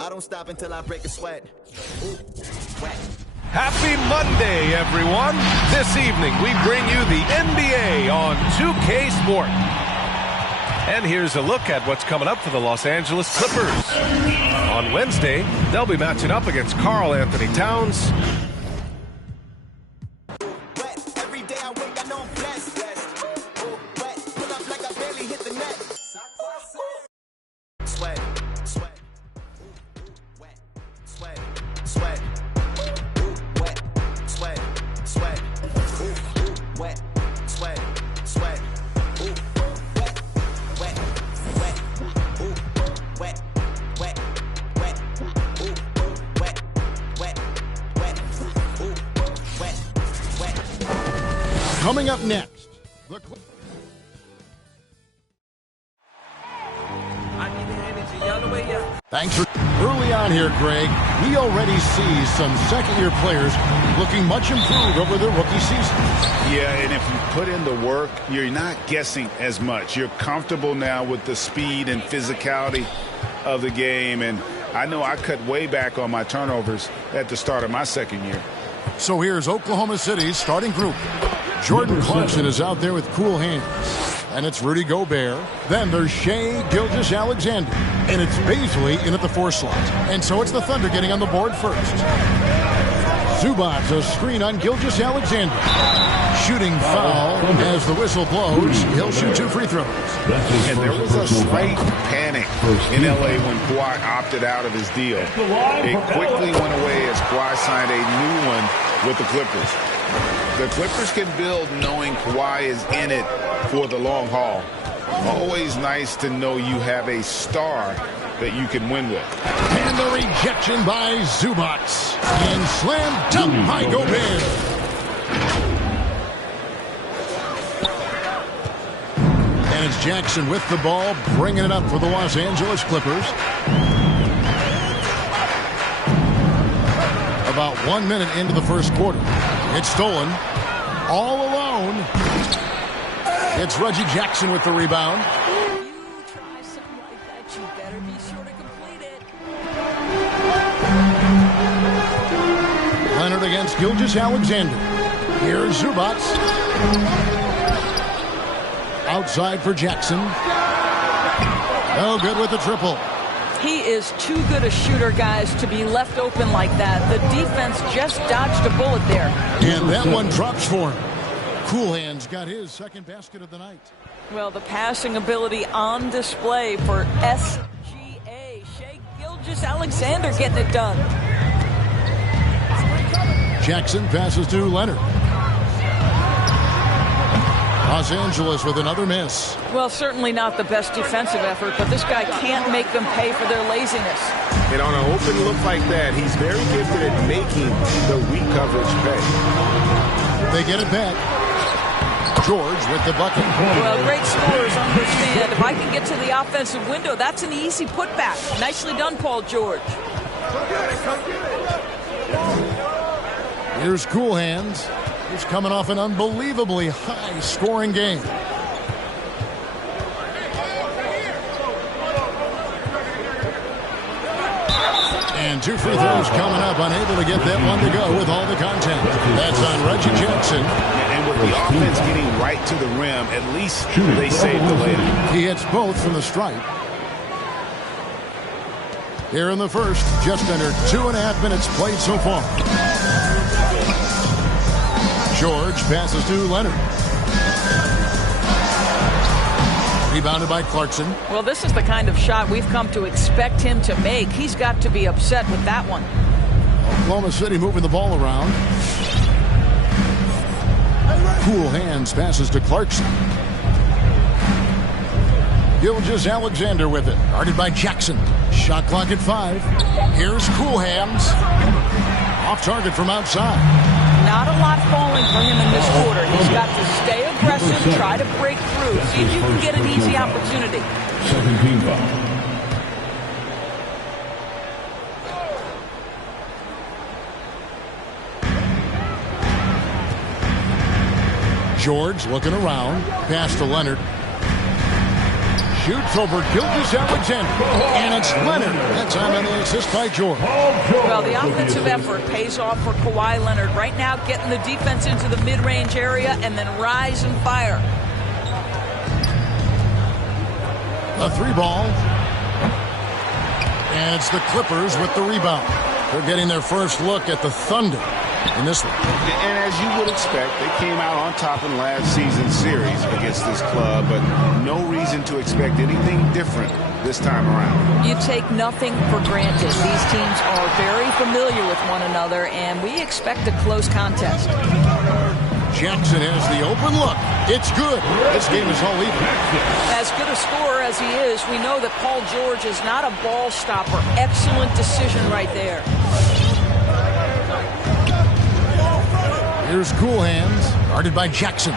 I don't stop until I break a sweat. Ooh, wet. Happy Monday, everyone. This evening, we bring you the NBA on 2K Sport. And here's a look at what's coming up for the Los Angeles Clippers. On Wednesday, they'll be matching up against Karl Anthony Towns. Coming up next, thanks for early on here, Greg. We already see some second-year players looking much improved over their rookie season. Yeah, and if you put in the work, you're not guessing as much. You're comfortable now with the speed and physicality of the game, and I know I cut way back on my turnovers at the start of my second year. So here's Oklahoma City's starting group. Jordan Clarkson is out there with cool hands. And it's Rudy Gobert. Then there's Shai Gilgeous-Alexander. And it's Baisley in at the 4 slot. And so it's the Thunder getting on the board first. Zubac, a screen on Gilgeous-Alexander. Shooting foul as the whistle blows. He'll shoot 2 free throws. And there was a slight panic in L.A. when Kawhi opted out of his deal. It quickly went away as Kawhi signed a new one with the Clippers. The Clippers can build knowing Kawhi is in it for the long haul. Always nice to know you have a star that you can win with. And the rejection by Zubac. And slam dunk by Gobert. And it's Jackson with the ball, bringing it up for the Los Angeles Clippers. About 1 minute into the first quarter. It's stolen. All alone. It's Reggie Jackson with the rebound. You try something like that, you better be sure to complete it. Leonard against Gilgeous-Alexander. Here's Zubac. Outside for Jackson. No good with the triple. He is too good a shooter, guys, to be left open like that. The defense just dodged a bullet there. And that one drops for him. Cool Hands got his second basket of the night. Well, the passing ability on display for SGA. Shai Gilgeous-Alexander getting it done. Jackson passes to Leonard. Los Angeles with another miss. Well, certainly not the best defensive effort, but this guy can't make them pay for their laziness. And on an open look like that, he's very gifted at making the weak coverage pay. They get it back. George with the bucket. Well, great scorers understand if I can get to the offensive window, that's an easy putback. Nicely done, Paul George. Here's Cool Hands. He's coming off an unbelievably high-scoring game. And 2 free throws coming up, unable to get that one to go with all the contact. That's on Reggie Jackson. And with the offense getting right to the rim, at least they saved the layup. He hits both from the stripe. Here in the first, just under 2.5 minutes played so far. George passes to Leonard. Rebounded by Clarkson. Well, this is the kind of shot we've come to expect him to make. He's got to be upset with that one. Oklahoma City moving the ball around. Cool hands passes to Clarkson. Gilgeous-Alexander with it. Guarded by Jackson. Shot clock at 5. Here's Cool hands. Off target from outside. Not a lot falling for him in this quarter. He's got to stay aggressive, try to break through, see if you can get an easy opportunity. Second team foul. George looking around. Pass to Leonard. Shoots over Gilgeous-Alexander. And it's Leonard. That time on the assist by George. Well, the offensive effort pays off for Kawhi Leonard. Right now, getting the defense into the mid-range area and then rise and fire. A 3-ball. And it's the Clippers with the rebound. They're getting their first look at the Thunder in this one. And as you would expect, they came out on top in last season's series against this club, but no reason to expect anything different this time around. You take nothing for granted. These teams are very familiar with one another, and we expect a close contest. Jackson has the open look. It's good. This game is all even. As good a scorer as he is, we know that Paul George is not a ball stopper. Excellent decision right there. Here's Cool hands, guarded by Jackson.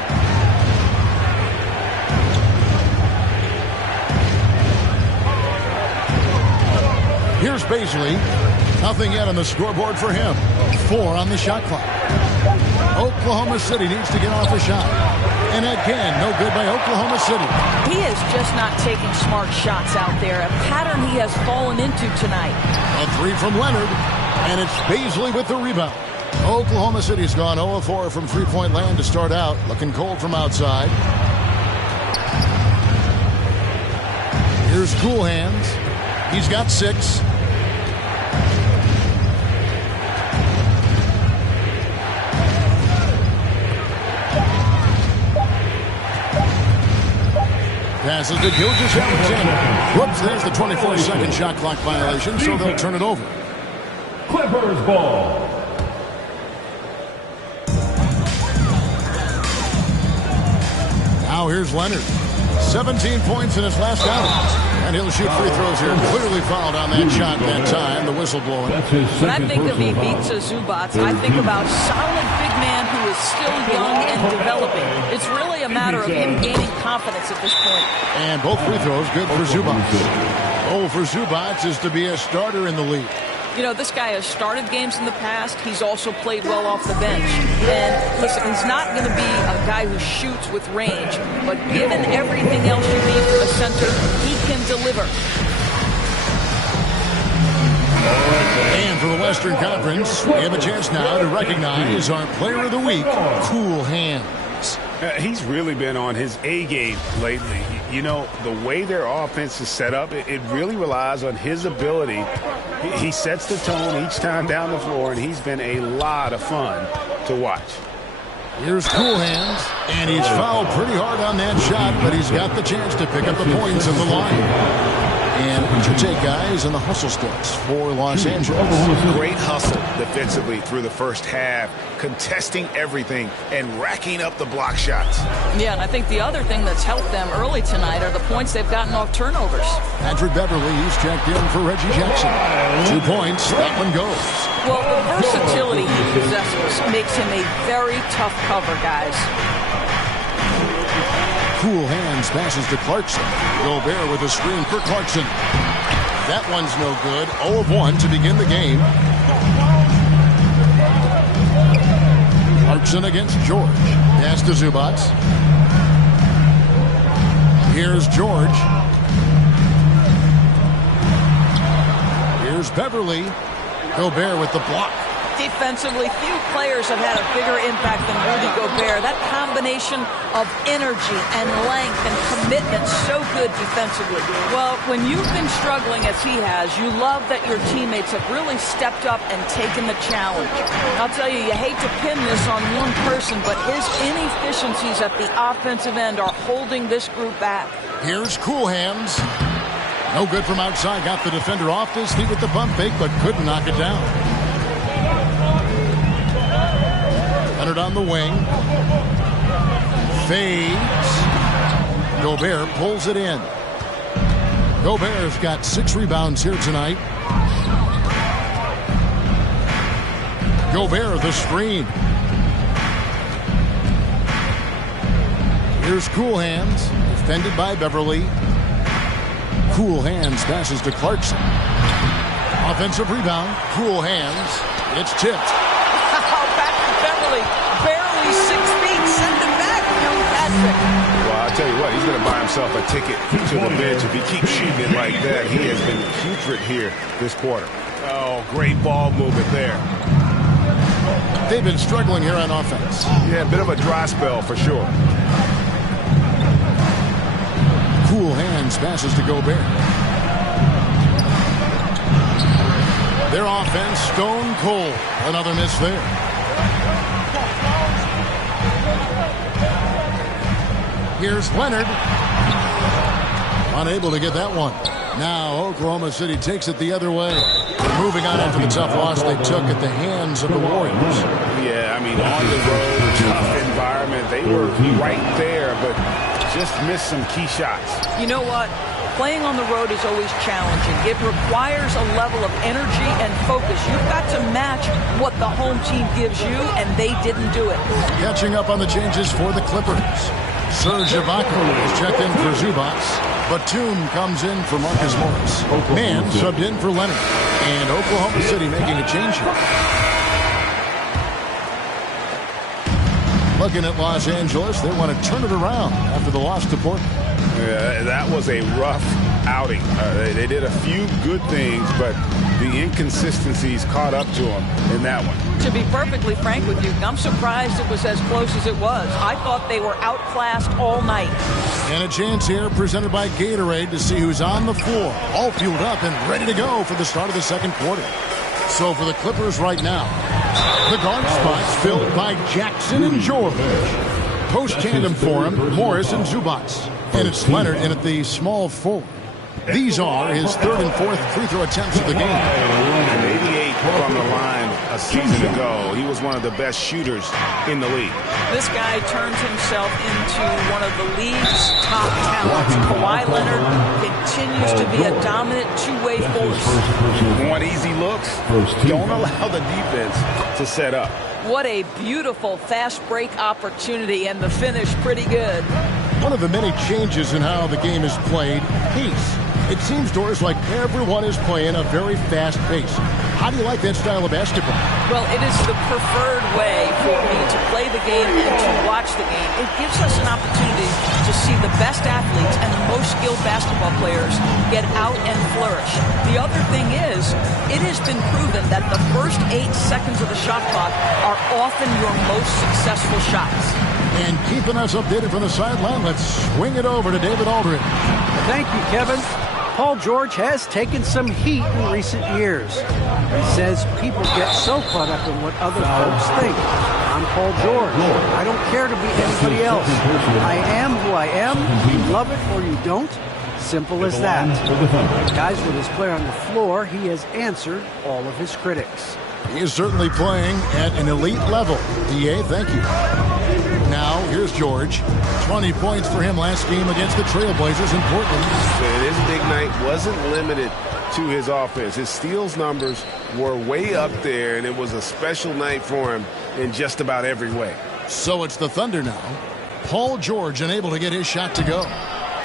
Here's Baisley. Nothing yet on the scoreboard for him. 4 on the shot clock. Oklahoma City needs to get off a shot. And again, no good by Oklahoma City. He is just not taking smart shots out there. A pattern he has fallen into tonight. A 3 from Leonard. And it's Baisley with the rebound. Oklahoma City's gone 0-4 from three-point land to start out. Looking cold from outside. Here's Cool hands. He's got 6. Passes to Gilgeous-Alexander. Whoops, there's the 24-second shot clock violation, so they'll turn it over. Clippers ball. Now here's Leonard. 17 points in his last outing. And he'll shoot free throws here. Clearly fouled on that shot that time. The whistle blowing. When I think of Ivica Zubac, I think about solid big man who is still young and developing. It's really a matter of him gaining confidence at this point. And both free throws good for Zubac. Goal for Zubac is to be a starter in the league. You know, this guy has started games in the past. He's also played well off the bench. And listen, he's not going to be a guy who shoots with range, but given everything else you need from a center, he can deliver. And for the Western Conference, we have a chance now to recognize our Player of the Week, Cool hands. He's really been on his A game lately. You know, the way their offense is set up, it really relies on his ability. He sets the tone each time down the floor, and he's been a lot of fun to watch. Here's Cool hands, and he's fouled pretty hard on that shot, but he's got the chance to pick up the points at the line. And what's your take, guys, on the hustle stats for Los Angeles? Great hustle defensively through the first half, contesting everything and racking up the block shots. Yeah, and I think the other thing that's helped them early tonight are the points they've gotten off turnovers. Patrick Beverly, he's checked in for Reggie Jackson. 2 points, that one goes. Well, the versatility he possesses makes him a very tough cover, guys. Cool hands passes to Clarkson. Gobert with a screen for Clarkson. That one's no good. 0 of 1 to begin the game. Clarkson against George. Pass to Zubac. Here's George. Here's Beverly. Gobert with the block. Defensively, few players have had a bigger impact than Rudy Gobert. That combination of energy and length and commitment, so good defensively. Well, when you've been struggling as he has, you love that your teammates have really stepped up and taken the challenge. I'll tell you, you hate to pin this on one person, but his inefficiencies at the offensive end are holding this group back. Here's Cool hands. No good from outside. Got the defender off his feet with the pump fake, but couldn't knock it down. Leonard on the wing. Fades. Gobert pulls it in. Gobert's got 6 rebounds here tonight. Gobert the screen. Here's Cool Hands, defended by Beverly. Cool Hands passes to Clarkson. Offensive rebound. Cool Hands. It's tipped. Back to Beverly. Barely 6 feet. Send it back, young Patrick. Well, I'll tell you what, he's going to buy himself a ticket to the bench. If he keeps shooting it like that, he has been putrid here this quarter. Oh, great ball movement there. They've been struggling here on offense. Yeah, a bit of a dry spell for sure. Cool Hands passes to Gobert. Their offense stone cold. Another miss there. Here's Leonard. Unable to get that one. Now Oklahoma City takes it the other way. Moving on after the tough loss they took at the hands of the Warriors. Yeah, I mean, on the road, tough environment. They were right there, but just missed some key shots. You know what? Playing on the road is always challenging. It requires a level of energy and focus. You've got to match what the home team gives you, and they didn't do it. Catching up on the changes for the Clippers. Serge Ibaka is checked in for Zubats. Batum comes in for Marcus Morris. Man subbed in for Leonard. And Oklahoma City making a change here. Looking at Los Angeles, they want to turn it around after the loss to Portland. Yeah, that was a rough outing. They did a few good things, but the inconsistencies caught up to them in that one. To be perfectly frank with you, I'm surprised it was as close as it was. I thought they were outclassed all night. And a chance here presented by Gatorade to see who's on the floor, all fueled up and ready to go for the start of the second quarter. So for the Clippers right now, the guard spots filled by Jackson and George. Post tandem for him, Morris and Zubats. And it's Leonard in at the small forward. These are his 3rd and 4th free throw attempts of the game. And 88 from the line a season ago. He was one of the best shooters in the league. This guy turns himself into one of the league's top talents. Kawhi Leonard continues to be a dominant two-way force. Want easy looks? Don't allow the defense to set up. What a beautiful fast break opportunity, and the finish pretty good. One of the many changes in how the game is played, pace. It seems, Doris, like everyone is playing a very fast pace. How do you like that style of basketball? Well, it is the preferred way for me to play the game and to watch the game. It gives us an opportunity to see the best athletes and the most skilled basketball players get out and flourish. The other thing is, it has been proven that the first 8 seconds of the shot clock are often your most successful shots. And keeping us updated from the sideline, let's swing it over to David Aldridge. Thank you, Kevin. Paul George has taken some heat in recent years. He says people get so caught up in what other folks think. I'm Paul George. I don't care to be anybody else. I am who I am. You love it or you don't. Simple as that. Guys, with his play on the floor, he has answered all of his critics. He is certainly playing at an elite level. DA, thank you. Now, here's George. 20 points for him last game against the Trailblazers in Portland. And his big night wasn't limited to his offense. His steals numbers were way up there, and it was a special night for him in just about every way. So it's the Thunder now. Paul George unable to get his shot to go.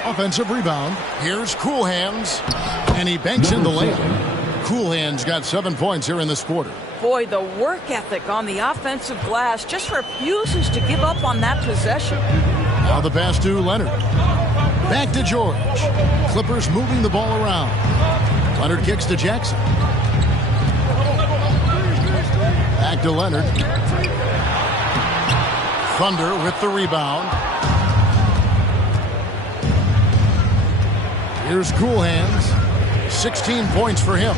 Offensive rebound. Here's Cool Hands. And he banks in the layup. Cool Hands got 7 points here in this quarter. Boy, the work ethic on the offensive glass just refuses to give up on that possession. Now the pass to Leonard. Back to George. Clippers moving the ball around. Leonard kicks to Jackson. Back to Leonard. Thunder with the rebound. Here's Cool Hands. 16 points for him.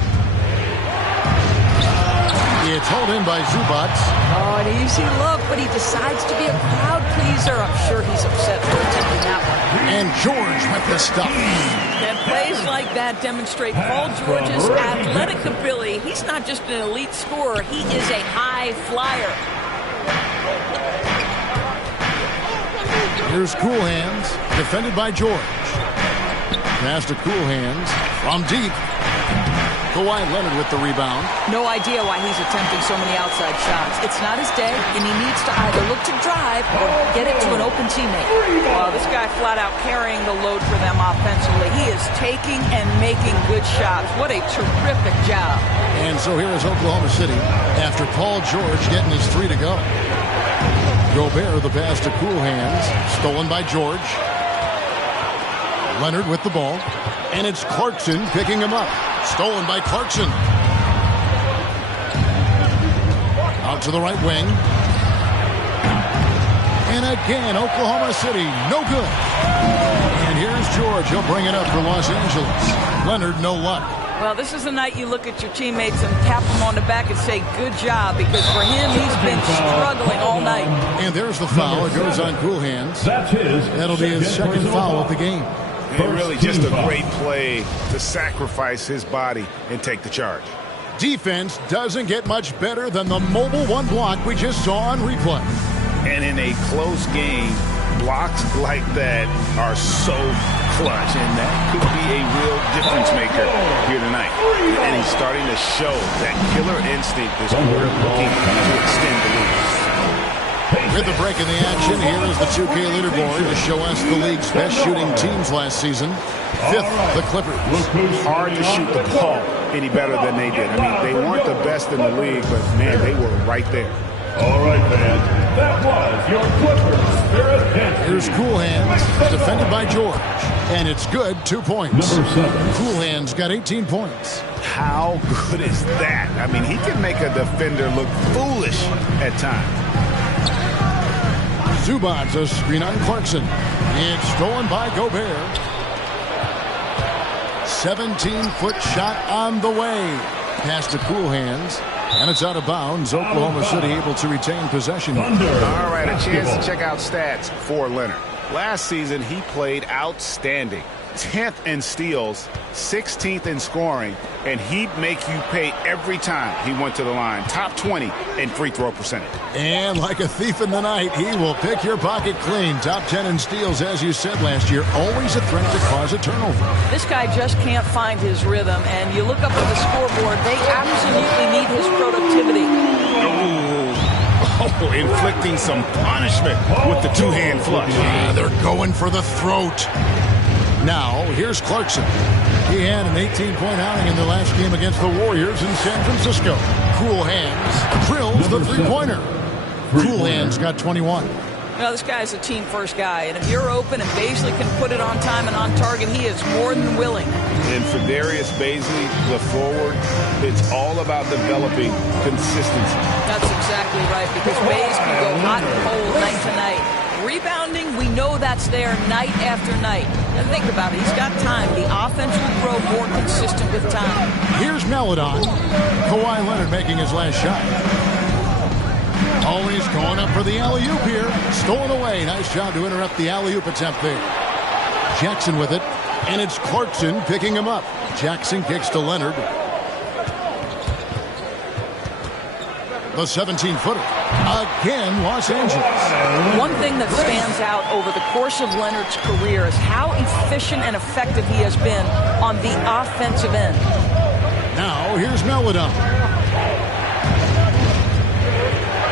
It's held in by Zubats. Oh, an easy look, but he decides to be a crowd pleaser. I'm sure he's upset for attempting that one. And George with the stuff. And plays like that demonstrate Paul George's athletic ability. He's not just an elite scorer, he is a high flyer. Here's Cool Hands, defended by George. Pass to Cool Hands from deep. Kawhi Leonard with the rebound. No idea why he's attempting so many outside shots. It's not his day, and he needs to either look to drive or get it to an open teammate. Well, this guy flat out carrying the load for them offensively. He is taking and making good shots. What a terrific job. And so here is Oklahoma City after Paul George getting his 3 to go. Gobert the pass to Cool Hands, stolen by George. Leonard with the ball, and it's Clarkson picking him up. Stolen by Clarkson. Out to the right wing. And again, Oklahoma City, no good. And here's George. He'll bring it up for Los Angeles. Leonard, no luck. Well, this is the night you look at your teammates and tap them on the back and say, good job, because for him, he's been struggling all night. And there's the foul. It goes on Cool Hands. That's his. That'll be his second foul of the game. And really just a great play to sacrifice his body and take the charge. Defense doesn't get much better than the mobile one block we just saw on replay. And in a close game, blocks like that are so clutch, and that could be a real difference maker here tonight. And he's starting to show that killer instinct is looking to extend the lead. With the break in the action, here is the 2K leaderboard to show us the league's best shooting teams last season. Fifth, the Clippers. Hard to shoot the ball any better than they did. I mean, they weren't the best in the league, but, man, they were right there. All right, fans. That was your Clippers Spirit Dancing. Here's Cool Hands, defended by George. And it's good, 2 points. Number 7. Cool Hands got 18 points. How good is that? I mean, he can make a defender look foolish at times. Zubac's a screen on Clarkson. It's stolen by Gobert. 17-foot shot on the way. Pass to Cool Hands. And it's out of bounds. Oklahoma City able to retain possession. All right, a chance to check out stats for Leonard. Last season, he played outstanding. 10th in steals, 16th in scoring, and he'd make you pay every time he went to the line. Top 20 in free throw percentage. And like a thief in the night, he will pick your pocket clean. Top 10 in steals, as you said last year, always a threat to cause a turnover. This guy just can't find his rhythm, and you look up at the scoreboard, they absolutely need his productivity. Oh, inflicting some punishment with the two-hand flush. Yeah, they're going for the throat. Now, here's Clarkson. He had an 18-point outing in their last game against the Warriors in San Francisco. Cool Hands drills the three-pointer. Cool Hands got 21. Well, this guy's a team-first guy, and if you're open and Baisley can put it on time and on target, he is more than willing. And for Darius Baisley, the forward, it's all about developing consistency. That's exactly right, because Bays can go hot and cold night to night. Rebounding, we know that's there night after night. And think about it, he's got time. The offense will grow more consistent with time. Here's Melodon. Kawhi Leonard making his last shot. Always going up for the alley-oop here. Stolen away. Nice job to interrupt the alley-oop attempt there. Jackson with it. And it's Clarkson picking him up. Jackson kicks to Leonard. The 17-footer. Again, Los Angeles. One thing that stands out over the course of Leonard's career is how efficient and effective he has been on the offensive end. Now, here's Melodon.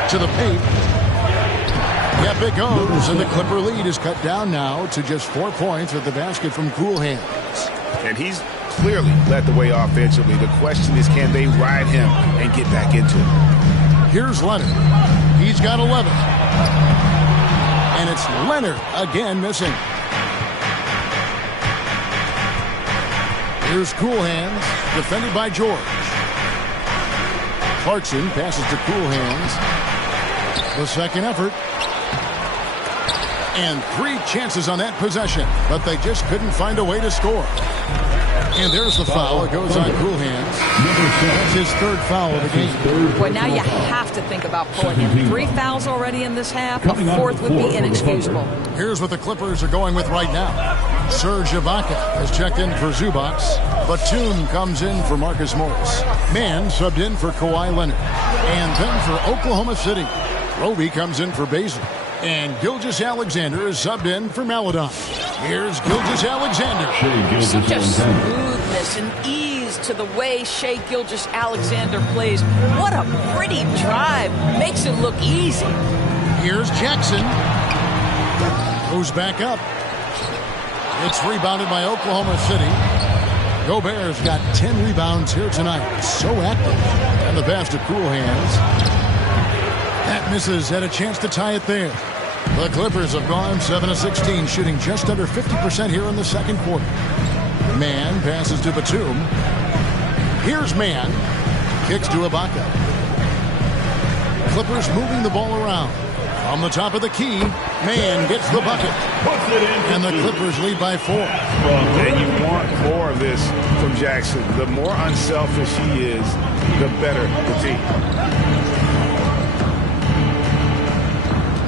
To the paint. Yep, it goes. And the Clipper lead is cut down now to just 4 points with the basket from Cool Hands. And he's clearly led the way offensively. The question is, can they ride him and get back into it? Here's Leonard. He's got 11. And it's Leonard again missing. Here's Cool Hands, defended by George. Clarkson passes to Cool Hands. The second effort. And 3 chances on that possession, but they just couldn't find a way to score. And there's the foul. It goes on Cool Hands. That's his 3rd foul of the game. Well, now you have to think about pulling him. 3 fouls already in this half. A 4th would be inexcusable. Here's what the Clippers are going with right now. Serge Ibaka has checked in for Zubac. Batum comes in for Marcus Morris. Mann subbed in for Kawhi Leonard. And then for Oklahoma City, Roby comes in for Baisley. And Gilgeous-Alexander is subbed in for Maladon. Here's Gilgeous-Alexander. Such a smoothness and ease to the way Shai Gilgeous-Alexander plays. What a pretty drive. Makes it look easy. Here's Jackson. Goes back up. It's rebounded by Oklahoma City. Gobert's got 10 rebounds here tonight. So active. And the pass to Cool Hands. That misses. Had a chance to tie it there. The Clippers have gone 7 of 16, shooting just under 50% here in the second quarter. Mann passes to Batum. Here's Mann. Kicks to Ibaka. Clippers moving the ball around. On the top of the key, Mann gets the bucket. And the Clippers lead by 4. And you want more of this from Jackson. The more unselfish he is, the better the team.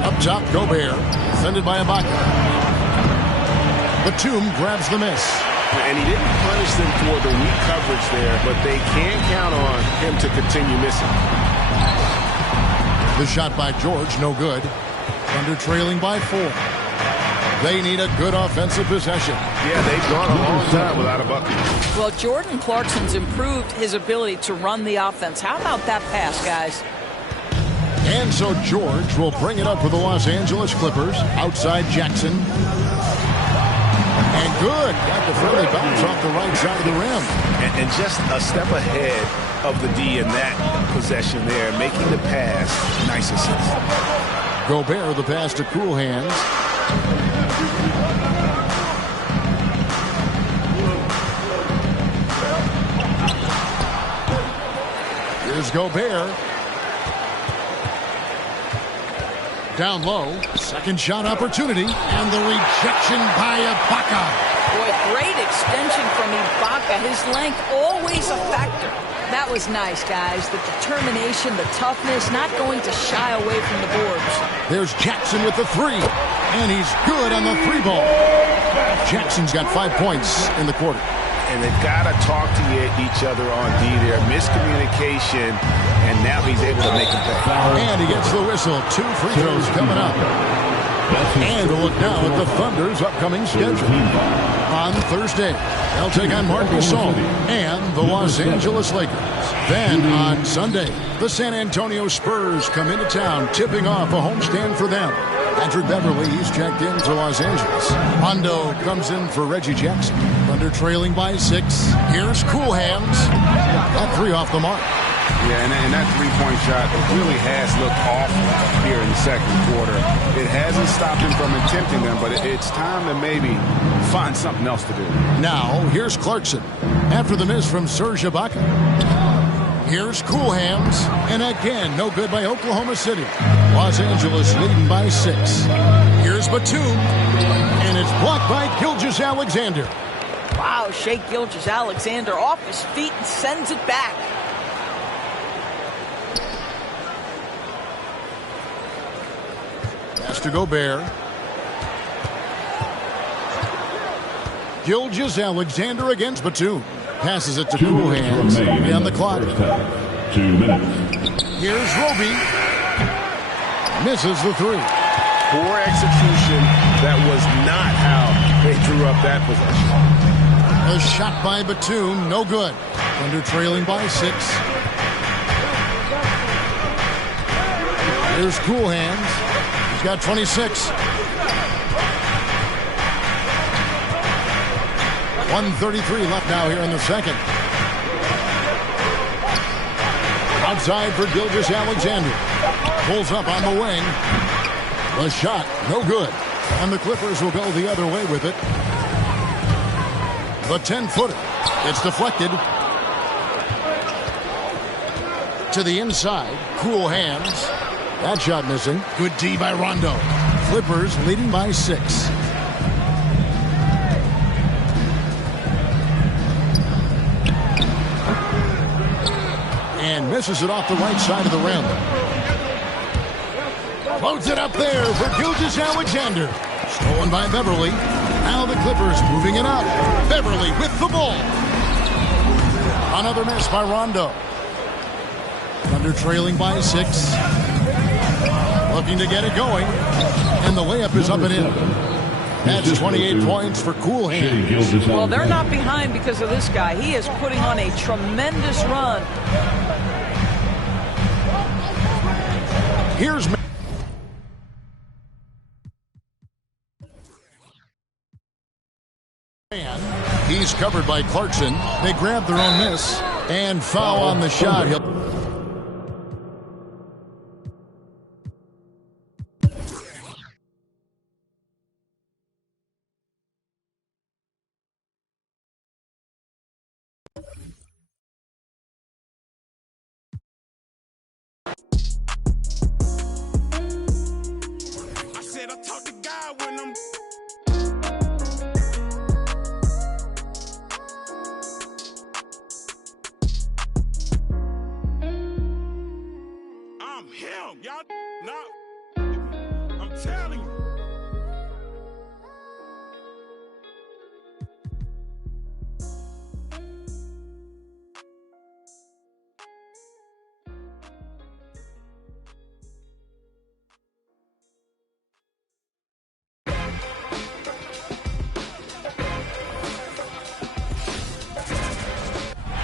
Up top, Gobert, defended by Ibaka. Batum grabs the miss. And he didn't punish them for the weak coverage there, but they can't count on him to continue missing. The shot by George, no good. Thunder trailing by 4. They need a good offensive possession. Yeah, they've gone a long time without a bucket. Well, Jordan Clarkson's improved his ability to run the offense. How about that pass, guys? And so George will bring it up for the Los Angeles Clippers. Outside Jackson. And good. Got the friendly bounce off the right side of the rim. And just a step ahead of the D in that possession there, making the pass. Nice assist. Gobert, the pass to Cool Hands. Here's Gobert. Down low. Second shot opportunity. And the rejection by Ibaka. Boy, great extension from Ibaka. His length always a factor. That was nice, guys. The determination, the toughness, not going to shy away from the boards. There's Jackson with the 3. And he's good on the 3 ball. Jackson's got 5 points in the quarter. And they've got to talk to each other on D there. Miscommunication, and now he's able to make a pay. And he gets the whistle. 2 free throws coming up. And a look now at the Thunder's upcoming schedule. On Thursday, they'll take on Marc Gasol and the Los Angeles Lakers. Then on Sunday, the San Antonio Spurs come into town, tipping off a homestand for them. Patrick Beverly, he's checked in for Los Angeles. Hondo comes in for Reggie Jackson. Thunder trailing by 6. Here's Cool Hands. That 3 off the mark. Yeah, and that three-point shot really has looked awful here in the second quarter. It hasn't stopped him from attempting them, but it's time to maybe find something else to do. Now, here's Clarkson. After the miss from Serge Ibaka. Here's Cool Hands. And again, no good by Oklahoma City. Los Angeles leading by 6. Here's Batum. And it's blocked by Gilgeous-Alexander. Wow, Shai Gilgeous-Alexander off his feet and sends it back. Pass to Gobert. Gilgeous-Alexander against Batum. Passes it to Cool Hands. On the clock. 2 minutes. Here's Roby. Misses the 3. Poor execution. That was not how they drew up that possession. A shot by Batum. No good. Thunder trailing by 6. Here's Cool Hands. He's got 26. 1:33 left now here in the second. Outside for Gilgeous-Alexander. Pulls up on the wing. The shot, no good. And the Clippers will go the other way with it. The 10-footer. It's deflected. To the inside. Cool Hands. That shot missing. Good D by Rondo. Clippers leading by 6. And misses it off the right side of the rim. Loads it up there for Gilgeous-Alexander. Stolen by Beverly. Now the Clippers moving it up. Beverly with the ball. Another miss by Rondo. Thunder trailing by 6. looking to get it going. And the layup is up and in. That's 28 points for Cool Hands. Well, they're not behind because of this guy. He is putting on a tremendous run. Here's he's covered by Clarkson. They grab their own miss and foul on the shot.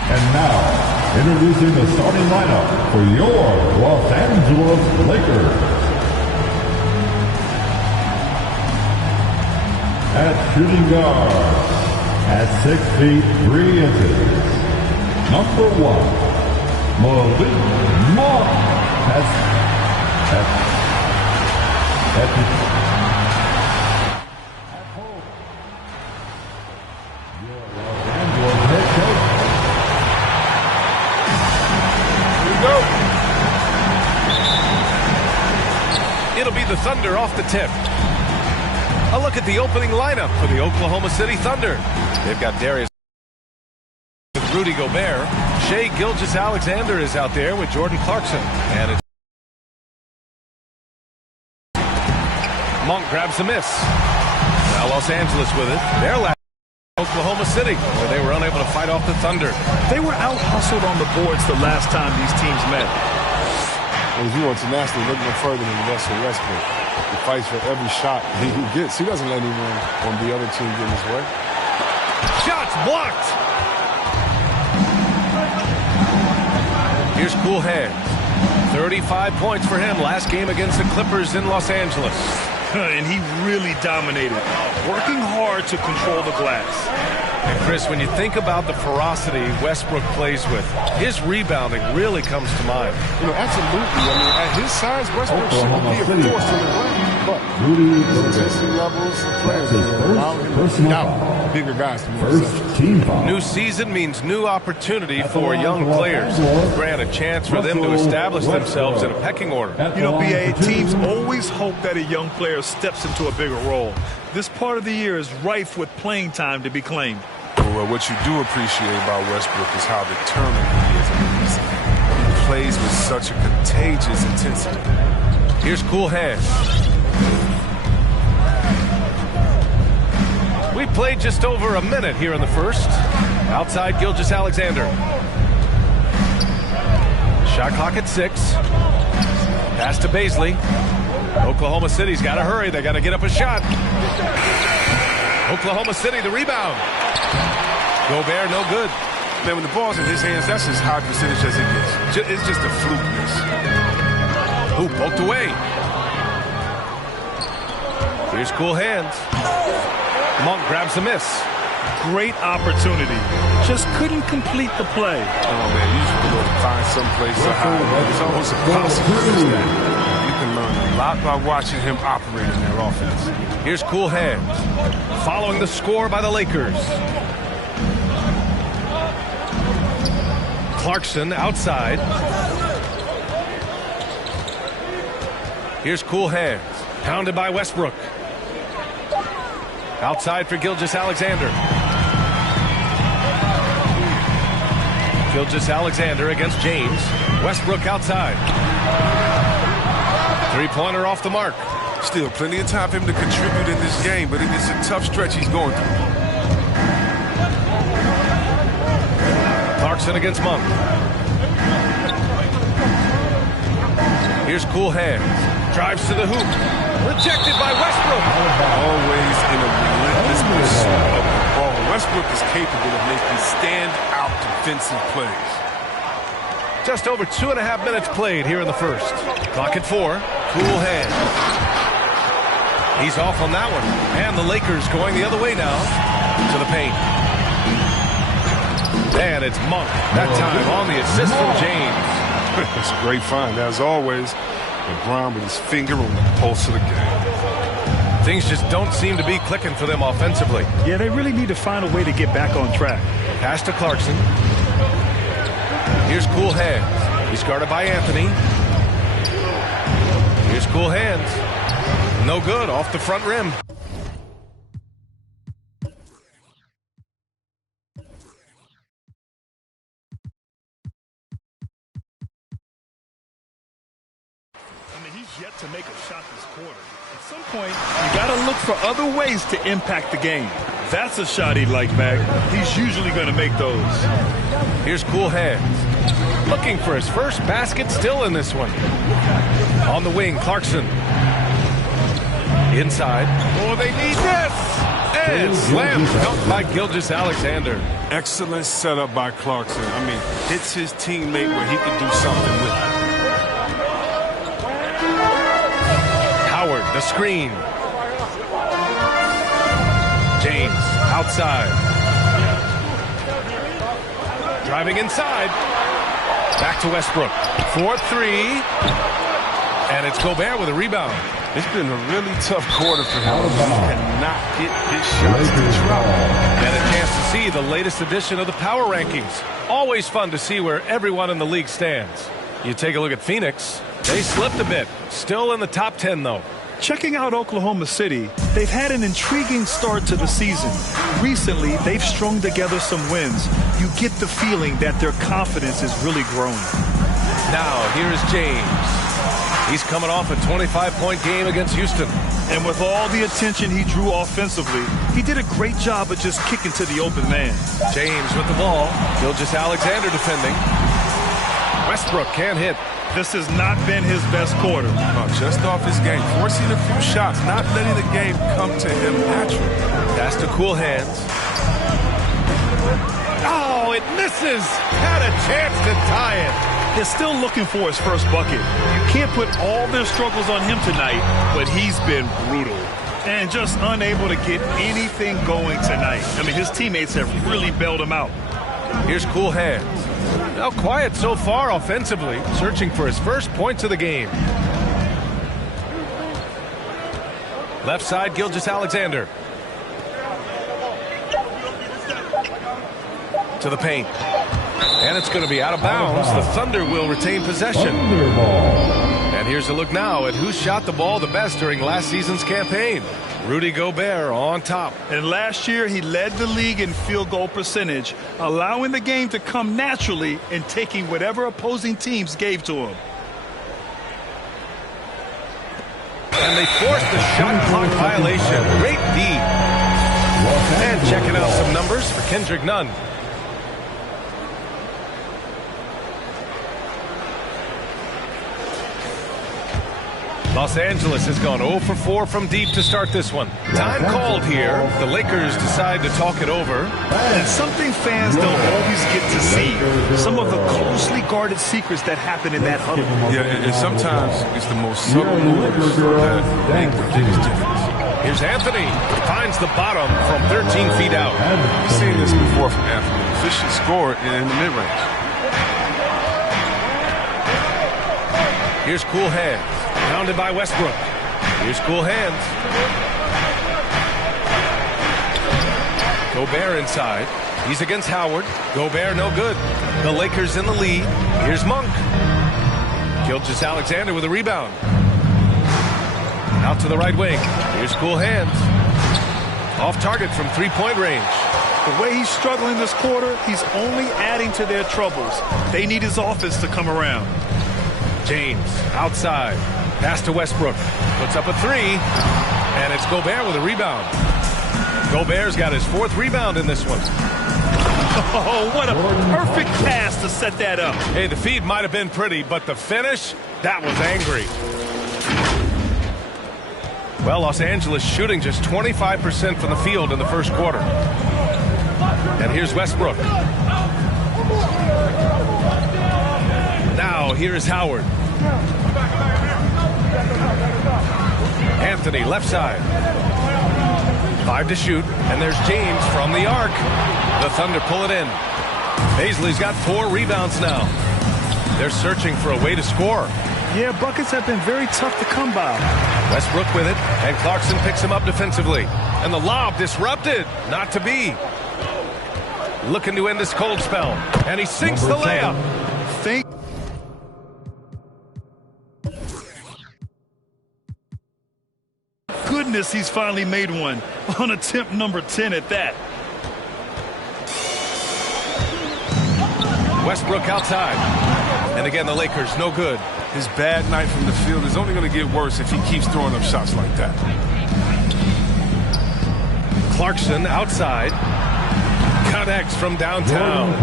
And now, introducing the starting lineup for your Los Angeles Lakers. At shooting guard, at 6 feet 3 inches, number 1, Malik Monk. It'll be the Thunder off the tip. A look at the opening lineup for the Oklahoma City Thunder. They've got Darius with Rudy Gobert. Shai Gilgeous-Alexander is out there with Jordan Clarkson. And it's Monk grabs the miss. Now Los Angeles with it. Their last Oklahoma City, where they were unable to fight off the Thunder. They were out-hustled on the boards the last time these teams met. If you want to nationally look no further than Russell Westbrook. He fights for every shot he gets. He doesn't let anyone on the other team get in his way. Shots blocked. Here's Cool Hands. 35 points for him last game against the Clippers in Los Angeles. And he really dominated, working hard to control the glass. And Chris, when you think about the ferocity Westbrook plays with, his rebounding really comes to mind. You know, absolutely. I mean, at his size, Westbrook shouldn't be a force in the game. But the intensity levels of players allow him to beat out bigger guys to be successful. New season means new opportunity for young players. Grant a chance for them to establish themselves in a pecking order. You know, BA, teams always hope that a young player steps into a bigger role. This part of the year is rife with playing time to be claimed. Well, what you do appreciate about Westbrook is how determined he is. I mean, he plays with such a contagious intensity. Here's Cool Hands. We played just over a minute here in the first. Outside Gilgeous-Alexander. Shot clock at 6. Pass to Baisley. Oklahoma City's got to hurry. They got to get up a shot. Oklahoma City, the rebound. Gobert, no good. Man, when the ball's in his hands, that's as high percentage as it gets. It's just a fluke miss. Ooh, poked away. Here's Cool Hands. Monk grabs the miss. Great opportunity. Just couldn't complete the play. Oh, man, you just go find some place to hide. It's almost impossible to do that. You can learn a lot by watching him operate in their offense. Here's Cool Hands. Following the score by the Lakers. Clarkson outside. Here's Cool Hands. Pounded by Westbrook. Outside for Gilgeous-Alexander. Gilgeous-Alexander against James. Westbrook outside. Three-pointer off the mark. Still plenty of time for him to contribute in this game, but it is a tough stretch he's going through. Clarkson against Monk. Here's Cool Hands. Drives to the hoop. Rejected by Westbrook. Always in a relentless pursuit of the ball. Westbrook is capable of making stand-out defensive plays. Just over 2.5 minutes played here in the first. Clock at 4. Cool hand. He's off on that one. And the Lakers going the other way now to the paint. And it's Monk. That time on the assist from James. It's a great find, as always. LeBron with his finger on the pulse of the game. Things just don't seem to be clicking for them offensively. Yeah, they really need to find a way to get back on track. Pass to Clarkson. Here's Cool Hands. He's guarded by Anthony. Here's Cool Hands. No good, off the front rim. Yet to make a shot this quarter. At some point, you got to look for other ways to impact the game. That's a shot he'd like back. He's usually going to make those. Here's Cool Hands. Looking for his first basket still in this one. On the wing, Clarkson. Inside. Oh, they need this! And slam dunked by Gilgeous-Alexander. Excellent setup by Clarkson. I mean, hits his teammate where he could do something with it. Howard, the screen. James, outside. Driving inside. Back to Westbrook. 4-3. And it's Gobert with a rebound. It's been a really tough quarter for him. He cannot get his shots to drop. And a chance to see the latest edition of the power rankings. Always fun to see where everyone in the league stands. You take a look at Phoenix. They slipped a bit. Still in the top 10, though. Checking out Oklahoma City, they've had an intriguing start to the season. Recently, they've strung together some wins. You get the feeling that their confidence is really growing. Now, here's James. He's coming off a 25-point game against Houston. And with all the attention he drew offensively, he did a great job of just kicking to the open man. James with the ball. Gilgeous-Alexander defending. Westbrook can't hit. This has not been his best quarter. Just off his game, forcing a few shots, not letting the game come to him naturally. That's to Cool Hands. Oh, it misses. Had a chance to tie it. They're still looking for his first bucket. You can't put all their struggles on him tonight, but he's been brutal and just unable to get anything going tonight. I mean, his teammates have really bailed him out. Here's Cool Hands. Now quiet so far offensively, searching for his first points of the game. Left side, Gilgeous-Alexander. To the paint. And it's going to be out of bounds. The Thunder will retain possession. And here's a look now at who shot the ball the best during last season's campaign. Rudy Gobert on top. And last year, he led the league in field goal percentage, allowing the game to come naturally and taking whatever opposing teams gave to him. And they forced the shot clock violation. Great D. And checking out some numbers for Kendrick Nunn. Los Angeles has gone 0 for 4 from deep to start this one. Time called here. The Lakers decide to talk it over. And something fans don't always get to see. Some of the closely guarded secrets that happen in that huddle. Yeah, and sometimes it's the most subtle moves that make the biggest difference. Here's Anthony. Finds the bottom from 13 feet out. We've seen this before from Anthony. Efficient score in the mid-range. Here's Cool Hands. Pounded by Westbrook. Here's Cool Hands. Gobert inside. He's against Howard. Gobert no good. The Lakers in the lead. Here's Monk. Gilgeous-Alexander with a rebound. Out to the right wing. Here's Cool Hands. Off target from three-point range. The way he's struggling this quarter, he's only adding to their troubles. They need his offense to come around. James outside. Pass to Westbrook. Puts up a three. And it's Gobert with a rebound. Gobert's got his fourth rebound in this one. Oh, what a perfect pass to set that up. Hey, the feed might have been pretty, but the finish, that was angry. Well, Los Angeles shooting just 25% from the field in the first quarter. And here's Westbrook. Now, here is Howard. Anthony, left side. 5 to shoot, and there's James from the arc. The Thunder pull it in. Paisley's got 4 rebounds now. They're searching for a way to score. Yeah, buckets have been very tough to come by. Westbrook with it, and Clarkson picks him up defensively. And the lob disrupted. Not to be. Looking to end this cold spell. And he sinks the layup. Goodness, he's finally made one on attempt number 10 at that. Westbrook outside. And again, the Lakers, no good. His bad night from the field is only going to get worse if he keeps throwing up shots like that. Clarkson outside. Cut X from downtown.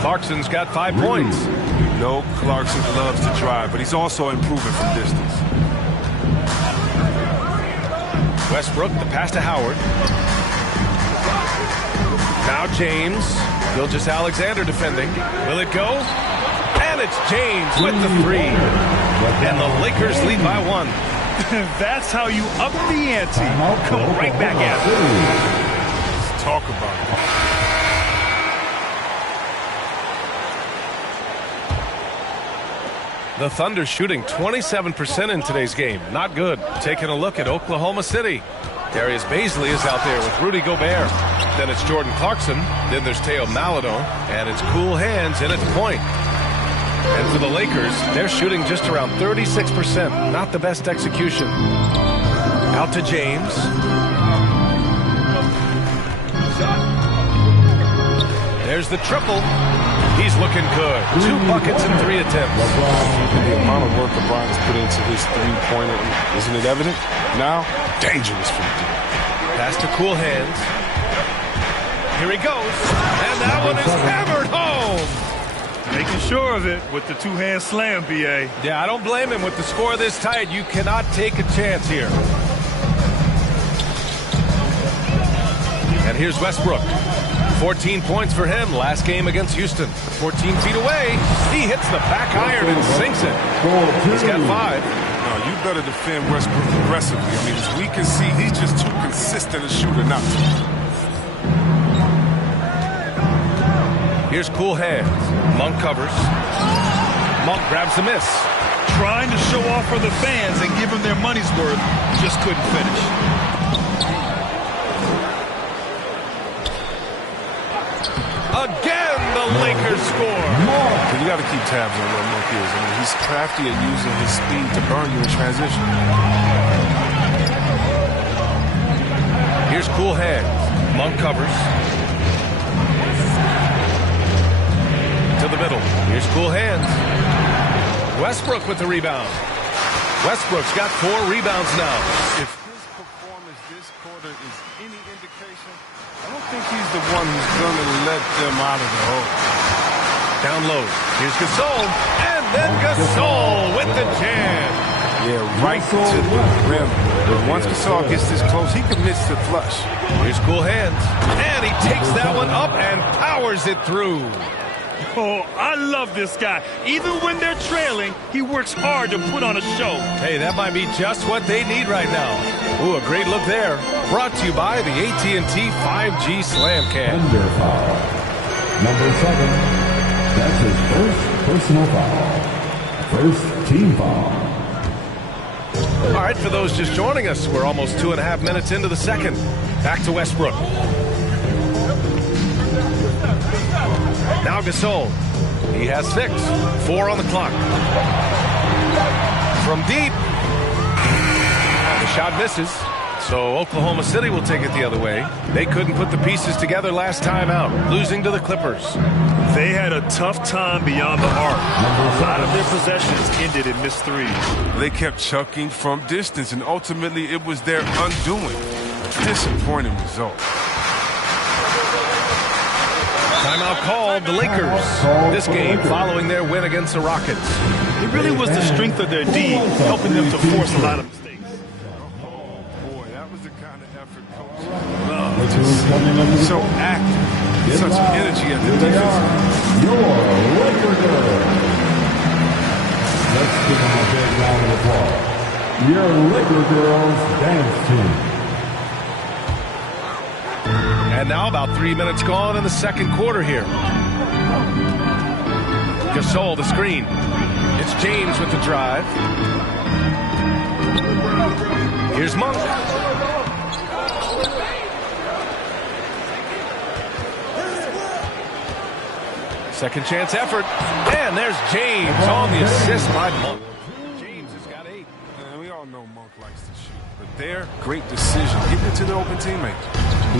Clarkson's got 5 points. You know Clarkson loves to drive, but he's also improving from distance. Westbrook, the pass to Howard. Now James. Gilgeous Alexander defending. Will it go? And it's James with the 3. And the Lakers lead by 1. That's how you up the ante. Come right back at it. Let's talk about it. The Thunder shooting 27% in today's game. Not good. Taking a look at Oklahoma City. Darius Baisley is out there with Rudy Gobert. Then it's Jordan Clarkson. Then there's Teo Malado. And it's Cool Hands in its point. And for the Lakers, they're shooting just around 36%. Not the best execution. Out to James. There's the triple. He's looking good. 2 buckets and 3 attempts. The amount of work LeBron has put into his three-pointer, isn't it evident? Now, dangerous for him. Pass to Cool Hands. Here he goes. And that one is hammered home. Making sure of it with the 2-hand slam, B.A. Yeah, I don't blame him with the score this tight. You cannot take a chance here. And here's Westbrook. 14 points for him last game against Houston. 14 feet away. He hits the back iron and sinks it. He's got 5. No, you better defend Westbrook aggressively. I mean, as we can see, he's just too consistent a shooter not to. Here's Cool Hands. Monk covers. Monk grabs the miss. Trying to show off for the fans and give them their money's worth. Just couldn't finish. Again, the Lakers score. You got to keep tabs on what Monk is. I mean, he's crafty at using his speed to burn you in transition. Here's Cool Hands. Monk covers. To the middle. Here's Cool Hands. Westbrook with the rebound. Westbrook's got 4 rebounds now. If his performance this quarter is any indication, I don't think he's the one who's going to let them out of the hole. Down low. Here's Gasol. And then Gasol with the jam. Yeah, right to the rim. But once Gasol gets this close, he commits to flush. Here's Cool Hands. And he takes that one up and powers it through. Oh, I love this guy. Even when they're trailing, he works hard to put on a show. Hey, that might be just what they need right now. Ooh, a great look there. Brought to you by the AT&T 5G Slam Cam. Under foul. Number 7. That's his first personal foul. First team foul. All right, for those just joining us, we're almost 2.5 minutes into the second. Back to Westbrook. Now Gasol. He has 6. 4 on the clock. From deep. The shot misses. So Oklahoma City will take it the other way. They couldn't put the pieces together last time out, losing to the Clippers. They had a tough time beyond the arc. A lot of their possessions ended in missed threes. They kept chucking from distance, and ultimately it was their undoing. Disappointing result. Timeout called the Lakers. This game following their win against the Rockets. It really was the strength of their D helping them to force a lot of mistakes. effort, coach. So active. Such energy at the defense. Your Laker girls. Let's give them a big round of applause. Your Laker girls dance team. And now about 3 minutes gone in the second quarter here. Gasol, the screen. It's James with the drive. Here's Monk. Second chance effort. And there's James on the assist by Monk. James has got 8. And we all know Monk likes to shoot. But their great decision, getting it to the open teammate.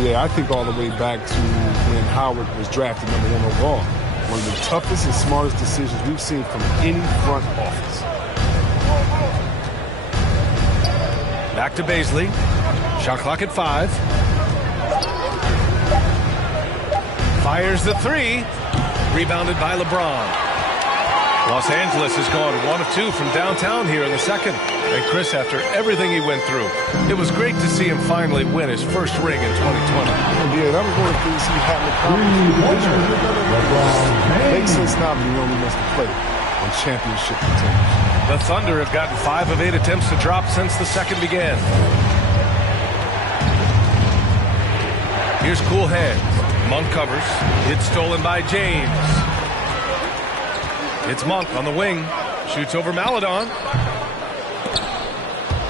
Yeah, I think all the way back to when Howard was drafted #1 overall. One of the toughest and smartest decisions we've seen from any front office. Back to Baisley. Shot clock at 5. Fires the 3. Rebounded by LeBron. Los Angeles has gone 1 of 2 from downtown here in the second. And Chris, after everything he went through, it was great to see him finally win his first ring in 2020. Yeah, that was one of the things he hadn't accomplished. Makes sense now when he only wants to play on championship contenders. The Thunder have gotten 5 of 8 attempts to drop since the second began. Here's cool hands. Monk covers. It's stolen by James. It's Monk on the wing. Shoots over Maledon.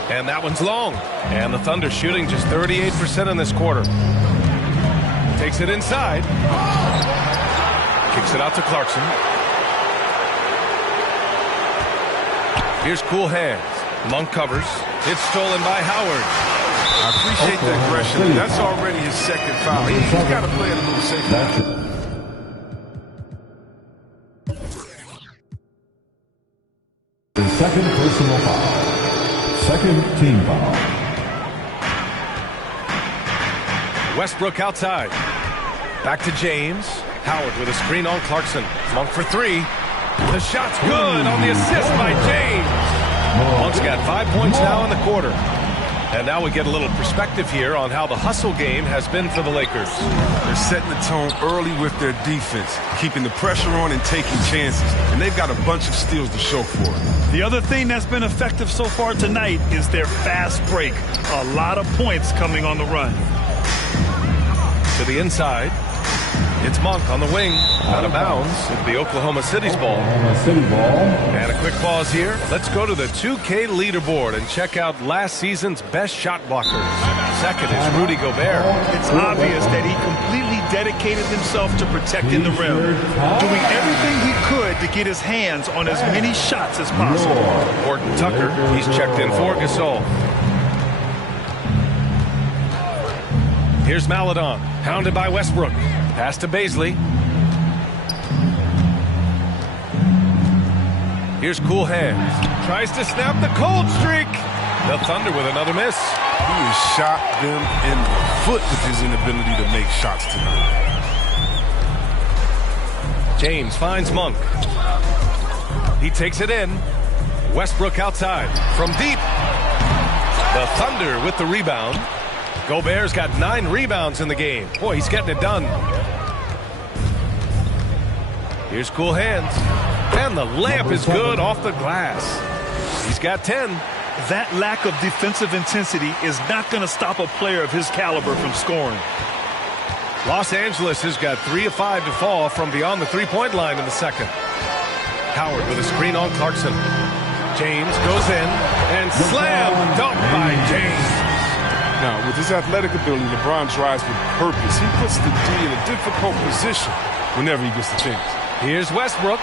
And that one's long. And the Thunder shooting just 38% in this quarter. Takes it inside. Kicks it out to Clarkson. Here's cool hands. Monk covers. It's stolen by Howard. I appreciate the aggression. That's already his second foul. He's got to play it a little safer. Second personal foul. Second team foul. Westbrook outside. Back to James. Howard with a screen on Clarkson. Monk for 3. The shot's good on the assist by James. Monk's got 5 points now in the quarter. And now we get a little perspective here on how the hustle game has been for the Lakers. They're setting the tone early with their defense, keeping the pressure on and taking chances. And they've got a bunch of steals to show for it. The other thing that's been effective so far tonight is their fast break. A lot of points coming on the run. To the inside. It's Monk on the wing. Out of bounds. It'll be Oklahoma City's ball. And a quick pause here. Let's go to the 2K leaderboard and check out last season's best shot blockers. Second is Rudy Gobert. It's obvious that he completely dedicated himself to protecting the rim, doing everything he could to get his hands on as many shots as possible. Horton Tucker, he's checked in for Gasol. Here's Maledon, hounded by Westbrook. Pass to Baisley. Here's cool hands. Tries to snap the cold streak. The Thunder with another miss. He has shot them in the foot with his inability to make shots tonight. James finds Monk. He takes it in. Westbrook outside from deep. The Thunder with the rebound. Gobert's got 9 rebounds in the game. Boy, he's getting it done. Here's cool hands. And the layup is good off the glass. He's got 10. That lack of defensive intensity is not going to stop a player of his caliber from scoring. Los Angeles has got 3 of 5 to fall from beyond the three-point line in the second. Howard with a screen on Clarkson. James goes in and slam dunk by James. Now, with his athletic ability, LeBron drives with purpose. He puts the D in a difficult position whenever he gets the chance. Here's Westbrook.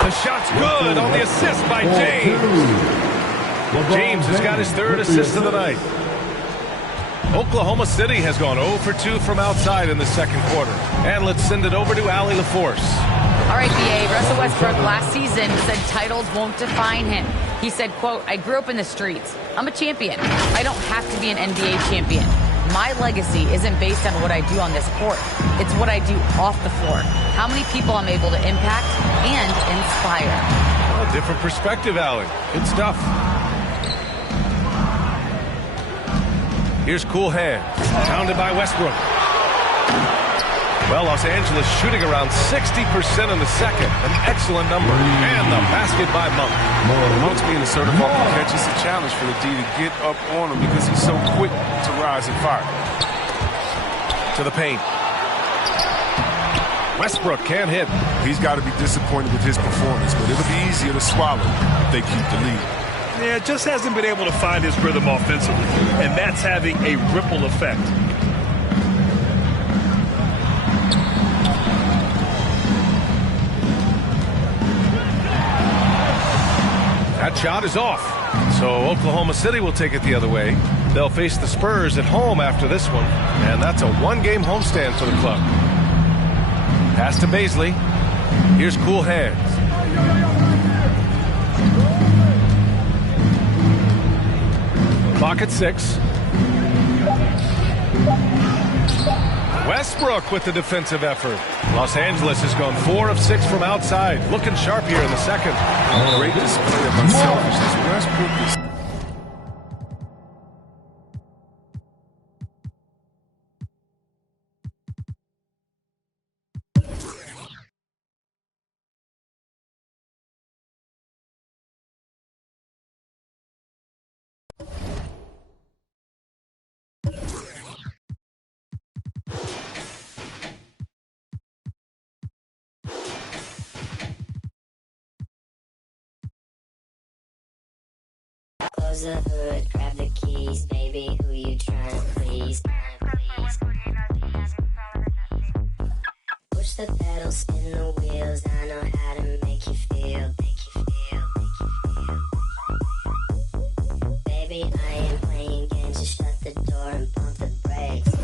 The shot's good on the assist by James. James has got his 3rd assist of the night. Oklahoma City has gone 0 for 2 from outside in the second quarter. And let's send it over to Allie LaForce. All right, BA. Russell Westbrook last season said titles won't define him. He said, quote, "I grew up in the streets. I'm a champion. I don't have to be an NBA champion. My legacy isn't based on what I do on this court. It's what I do off the floor. How many people I'm able to impact and inspire." Oh, different perspective, Allie. Good stuff. Here's Cool Hands. Pounded by Westbrook. Well, Los Angeles shooting around 60% in the second. An excellent number. And the basket by Monk. Monk's being assertive off the catch. It's a challenge for the D to get up on him because he's so quick to rise and fire. To the paint. Westbrook can't hit. He's got to be disappointed with his performance, but it'll be easier to swallow if they keep the lead. Yeah, just hasn't been able to find his rhythm offensively, and that's having a ripple effect. That shot is off. So Oklahoma City will take it the other way. They'll face the Spurs at home after this one, and that's a one-game homestand for the club. Pass to Baisley. Here's Cool Hands. Clock at 6. Westbrook with the defensive effort. Los Angeles has gone 4 of 6 from outside. Looking sharp here in the second. Great display of unselfishness. Westbrook is... Close the hood, grab the keys, baby, who you trying to please? Push the pedal, spin the wheels, I know how to make you feel, Baby, I ain't playing games, just shut the door and pump the brakes.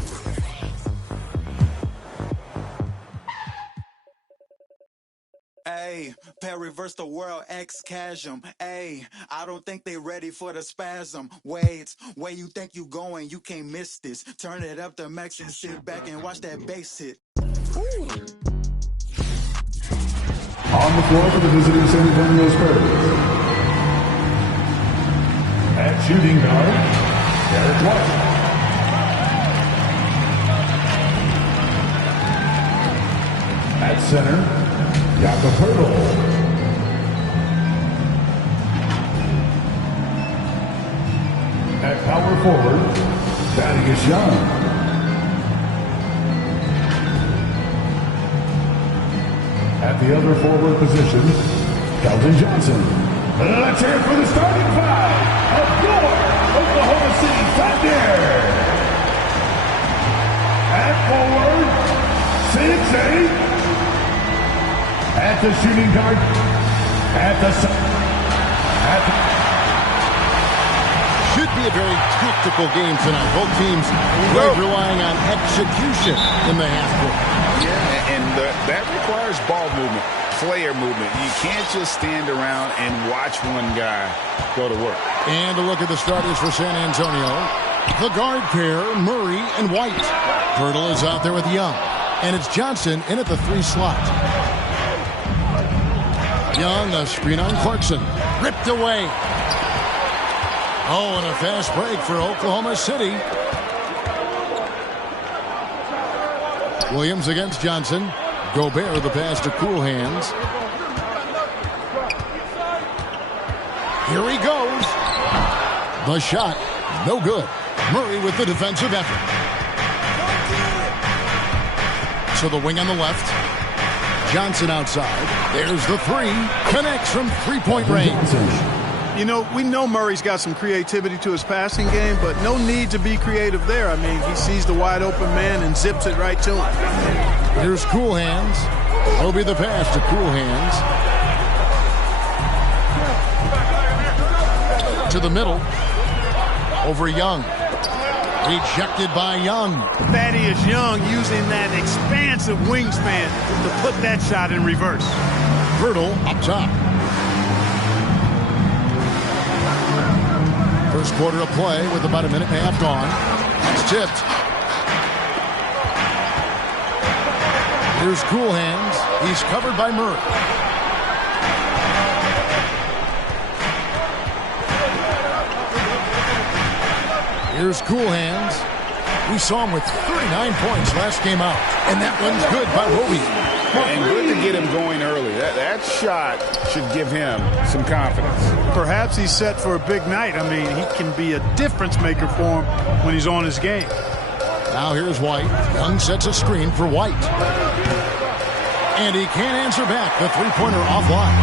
Ayy, reverse the world, X-Chasm. Ayy, I don't think they ready for the spasm. Wait, where you think you going? You can't miss this. Turn it up to max and sit back and watch that bass hit. Ooh. On the floor for the visiting San Antonio Spurs. At shooting guard, Derek White. At center, Jakob Poeltl. At power forward, Thaddeus Young. At the other forward position, Keldon Johnson. Let's hear it for the starting five of your Oklahoma City Thunder. At forward, 6'8". At the shooting guard, should be a very tactical game tonight. Both teams really relying on execution in the half court. Yeah, and that requires ball movement, player movement. You can't just stand around and watch one guy go to work. And a look at the starters for San Antonio. The guard pair, Murray and White. Poeltl is out there with Young. And it's Johnson in at the 3 slot. Young, a screen on Clarkson. Ripped away. Oh, and a fast break for Oklahoma City. Williams against Johnson. Gobert the pass to Cool Hands. Here he goes. The shot, no good. Murray with the defensive effort. So the wing on the left. Johnson outside. There's the 3. Connects from three-point range. You know, we know Murray's got some creativity to his passing game, but no need to be creative there. I mean, he sees the wide-open man and zips it right to him. Here's Cool Hands. That'll be the pass to Cool Hands. To the middle. Over Young. Rejected by Young. Thaddeus Young using that expansive wingspan to put that shot in reverse. Poeltl up top. First quarter of play with about a minute and a half gone. It's tipped. Here's Cool Hands. He's covered by Murray. Here's Cool Hands. We saw him with 39 points last game out. And that one's good by Roby. And good to get him going early. That shot should give him some confidence. Perhaps he's set for a big night. I mean, he can be a difference maker for him when he's on his game. Now here's White. Young sets a screen for White. And he can't answer back. The three-pointer offline.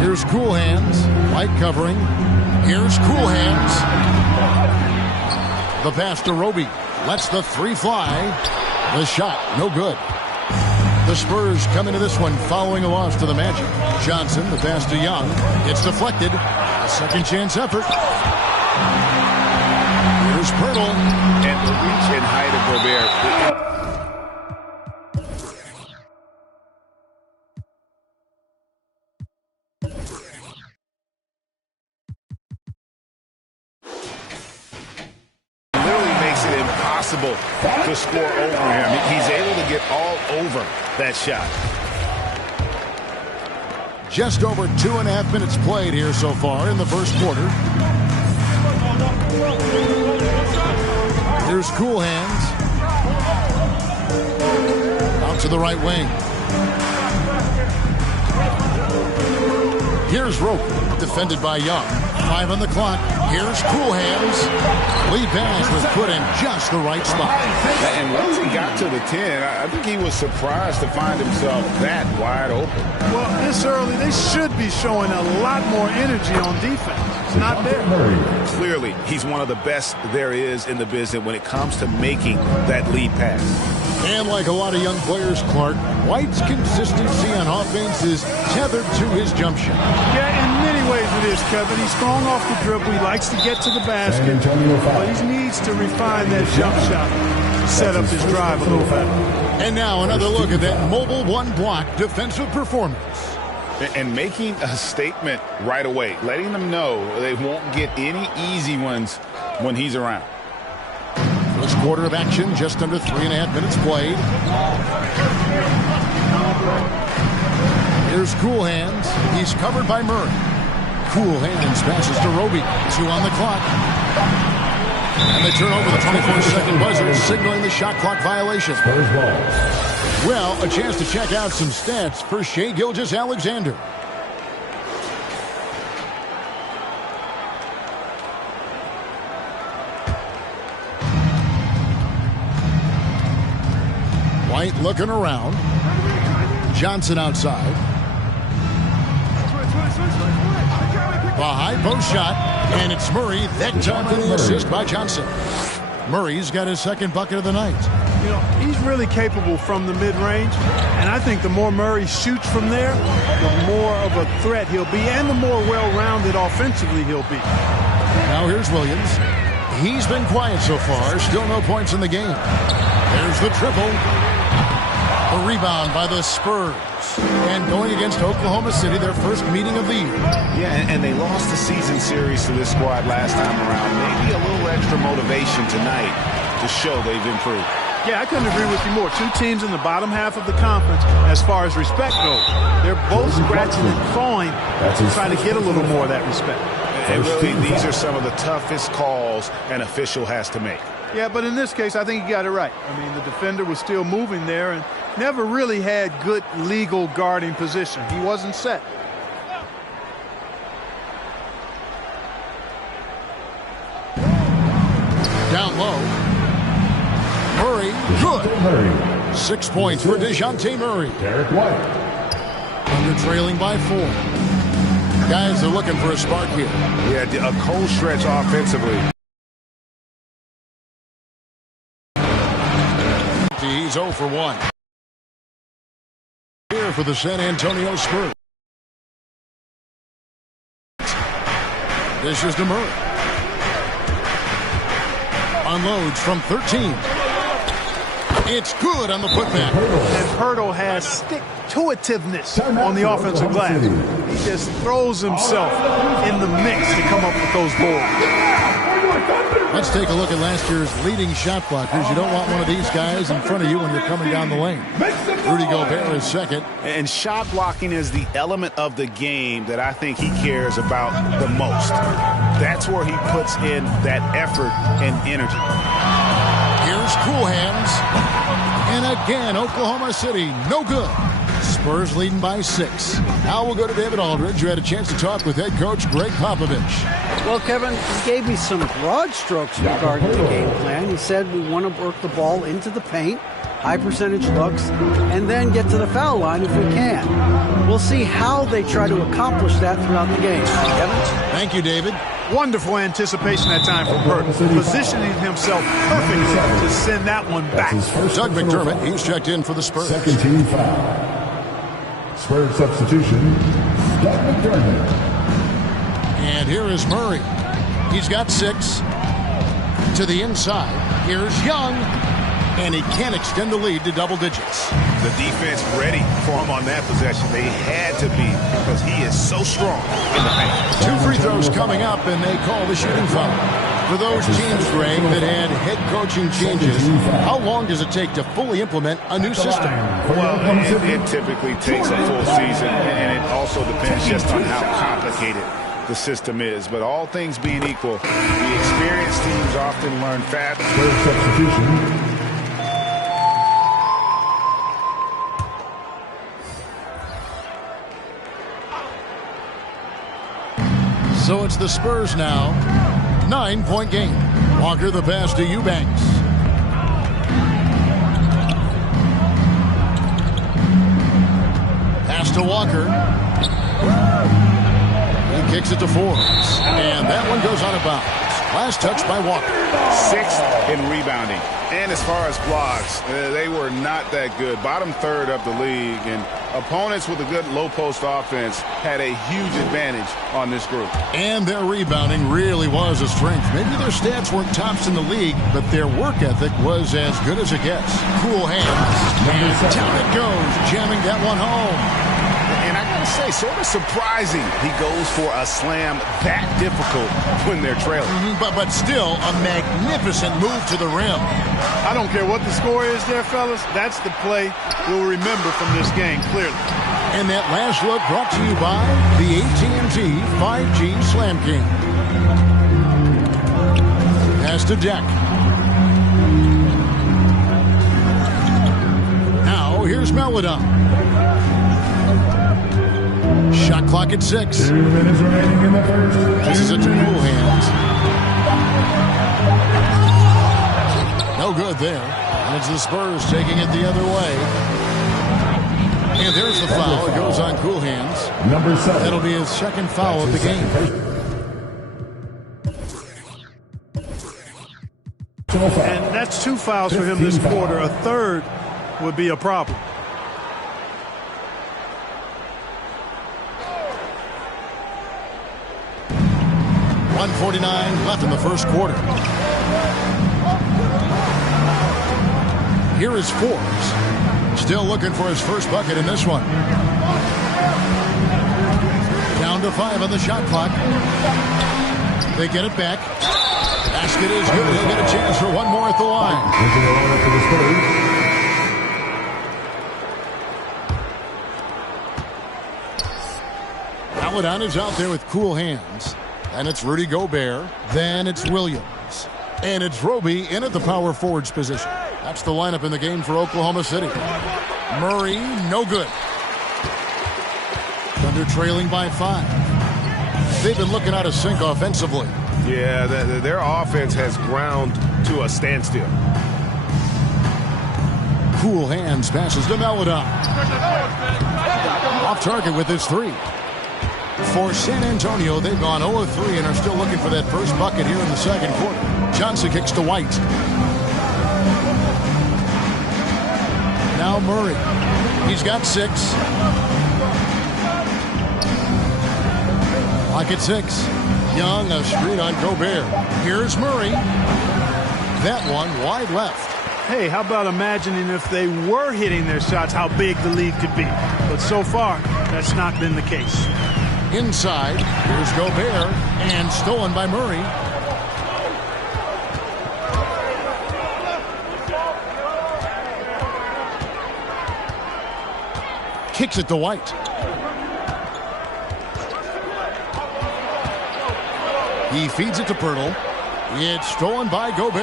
Here's Cool Hands. White covering. Here's Cool Hands. The pass to Roby. Lets the three fly. The shot, no good. The Spurs come into this one following a loss to the Magic. Johnson, the pass to Young. It's deflected. A second chance effort. Here's Pirtle. And the reach and height of Gobert. To score over him. He's able to get all over that shot. Just over 2.5 minutes played here so far in the first quarter. Here's Cool Hands. Out to the right wing. Here's Rope. Defended by Young. 5 on the clock. Here's Cool Hands. Lead pass was put in just the right spot. And once he got to the 10, I think he was surprised to find himself that wide open. Well, this early, they should be showing a lot more energy on defense. It's not there. Clearly, he's one of the best there is in the business when it comes to making that lead pass. And like a lot of young players, Clark, White's consistency on offense is tethered to his jump shot. Yeah, in many ways it is, Kevin. He's strong off the dribble. He likes to get to the basket. But he needs to refine that jump shot to set up his drive a little better. And now another look at that mobile one-block defensive performance. And making a statement right away, letting them know they won't get any easy ones when he's around. First quarter of action, just under 3.5 minutes played. Here's Cool Hands. He's covered by Murray. Cool Hands passes to Roby. 2 on the clock. And they turn over the 24-second buzzer, signaling the shot clock violation. Well, a chance to check out some stats for Shai Gilgeous-Alexander. White looking around. Johnson outside. The high post shot, and it's Murray. That time for the assist by Johnson. Murray's got his second bucket of the night. You know, he's really capable from the mid-range, and I think the more Murray shoots from there, the more of a threat he'll be, and the more well-rounded offensively he'll be. Now here's Williams. He's been quiet so far. Still no points in the game. There's the triple. The rebound by the Spurs. And going against Oklahoma City, their first meeting of the year. Yeah, and they lost the season series to this squad last time around. Maybe a little extra motivation tonight to show they've improved. Yeah, I couldn't agree with you more. Two teams in the bottom half of the conference as far as respect goes. They're both scratching and clawing to try to get a little more of that respect. And really, these are some of the toughest calls an official has to make. Yeah, but in this case, I think he got it right. I mean, the defender was still moving there and never really had good legal guarding position. He wasn't set. Down low. Murray, good. 6 points for DeJounte Murray. Derek White. Under trailing by 4. Guys are looking for a spark here. Yeah, a cold stretch offensively. He's 0 for 1. Here for the San Antonio Spurs. This is to Murray. Unloads from 13. It's good on the putback. And Pirtle has stick-to-itiveness on the offensive glass. He just throws himself in the mix to come up with those boards. Let's take a look at last year's leading shot blockers. You don't want one of these guys in front of you when you're coming down the lane. Rudy Gobert is second. And shot blocking is the element of the game that I think he cares about the most. That's where he puts in that effort and energy. Here's Cool Hands. And again, Oklahoma City, no good. Spurs leading by 6. Now we'll go to David Aldridge, who had a chance to talk with head coach Greg Popovich. Well, Kevin, he gave me some broad strokes regarding the game plan. He said we want to work the ball into the paint, high percentage looks, and then get to the foul line if we can. We'll see how they try to accomplish that throughout the game. Kevin? Thank you, David. Wonderful anticipation that time from Burke, positioning himself perfectly to send that one back. Doug McDermott, he's checked in for the Spurs. Second team foul. Spurs substitution, Doug McDermott. And here is Murray. He's got 6. To the inside. Here's Young. And he can't extend the lead to double digits. The defense ready for him on that possession. They had to be because he is so strong in the paint. 2 free throws coming up, and they call the shooting foul. For those teams, Greg, that had head coaching changes, how long does it take to fully implement a new system? Well, it typically takes a full season, and it also depends just on how complicated the system is. But all things being equal, the experienced teams often learn fast. Substitution. So it's the Spurs now. 9-point game. Walker the pass to Eubanks. Pass to Walker. He kicks it to Forbes. And that one goes out of bounds. Last touch by Walker. 6th in rebounding. And as far as blocks, they were not that good. Bottom third of the league. And opponents with a good low post offense had a huge advantage on this group. And their rebounding really was a strength. Maybe their stats weren't tops in the league, but their work ethic was as good as it gets. Cool hands. And down it goes, jamming that one home. And I gotta say, sort of surprising he goes for a slam that difficult when they're trailing. But still, a magnificent move to the rim. I don't care what the score is there, fellas. That's the play we'll remember from this game, clearly. And that last look brought to you by the AT&T 5G Slam King. Pass to Deck. Now, here's Melodon. Shot clock at 6. 2 minutes remaining in the first. This is it to Cool Hands. No good there. And it's the Spurs taking it the other way. And there's the foul. It goes on Cool Hands. Number 7. That'll be his second foul of the game. And that's 2 fouls for him this quarter. A third would be a problem. .149 left in the first quarter. Here is Forbes. Still looking for his first bucket in this one. Down to 5 on the shot clock. They get it back. Basket is good. He'll get a chance for one more at the line. Paladon is out there with Cool Hands. And it's Rudy Gobert. Then it's Williams. And it's Roby in at the power forwards position. That's the lineup in the game for Oklahoma City. Murray, no good. Thunder trailing by 5. They've been looking out of sync offensively. Yeah, their offense has ground to a standstill. Cool Hands passes to Melodon. Off target with his 3. For San Antonio, they've gone 0 of 3 and are still looking for that first bucket here in the second quarter. Johnson kicks to White. Now Murray. He's got 6. Clock at 6. Young, a screen on Gobert. Here's Murray. That one wide left. Hey, how about imagining if they were hitting their shots, how big the lead could be. But so far, that's not been the case. Inside, here's Gobert, and stolen by Murray. kicks it to White. He feeds it to Pirtle. It's stolen by Gobert.